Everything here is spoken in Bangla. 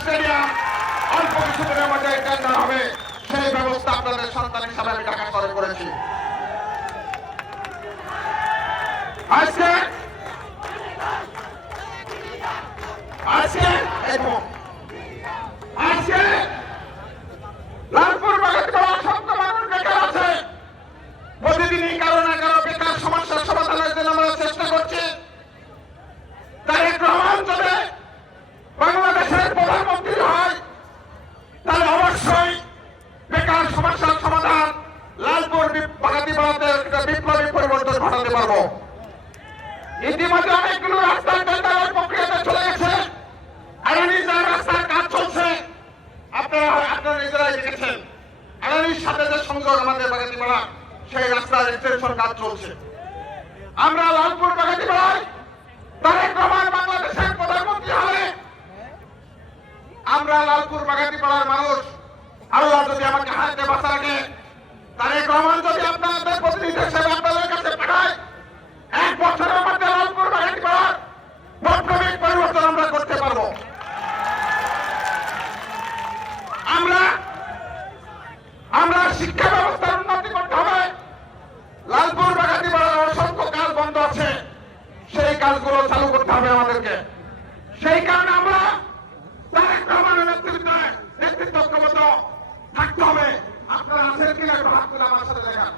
স্টেডিয়াম অল্প কিছুদিনের মধ্যে টেন্ডার হবে, সেই ব্যবস্থা আপনাদের সন্তান হিসাবে আমি ঢাকা শহরে করেছি। আজকে লালপুর বাগাতে অসংখ্য মানুষ বেকার আছে। প্রতিদিনই কারো না কারো বেকার সমস্যার সমাধানের জন্য আমরা চেষ্টা করছি। তারেক রহমান যদি বাংলাদেশের প্রধানমন্ত্রী হয়, তাহলে অবশ্যই বেকার সমস্যার সমাধান লালপুর বাগাতি বাগাতে একটা বিপ্লবী পরিবর্তন ঘটাতে পারবো। ইতিমধ্যে অনেকগুলো রাস্তার টেন্ডারের প্রক্রিয়াতে চলে গেছে, আড়ানির রাস্তার কাজ চলছে। আপনারা নিজেরাই দেখেছেন আড়ানির সাথে যে সংযোগ আমাদের বাগাতিপাড়া, সেই রাস্তার এক্সটেনশন কাজ চলছে। আমরা লালপুর বাগাতিপাড়ায় তারেক রহমান বাংলাদেশের প্রধানমন্ত্রী হলে আমরা লালপুর বাগাতিপাড়ার মানুষ, আল্লাহ যদি আমাকে হাতে বাঁচা রাখে, তারেক রহমান যদি আপনাদের প্রতিনিধি হিসেবে আপনাদের কাছে পাঠায়, 1 বছরের মধ্যে লালপুর বাগাতিপাড়ার বৈপ্লবিক পরিবর্তন আমরা করতে পারবো। আমরা শিক্ষা ব্যবস্থার উন্নতি করতে হবে। লালপুর বাগাতিপাড়ার অসংখ্য কাজ বন্ধ আছে, সেই কাজগুলো চালু করতে হবে আমাদেরকে। সেই কারণে আমরা তারেক রহমানের নেতৃত্ব ক্ষমতা থাকতে হবে। আপনারা আছেন কিনা একটু হাত তুলে আমার সাথে দেখান।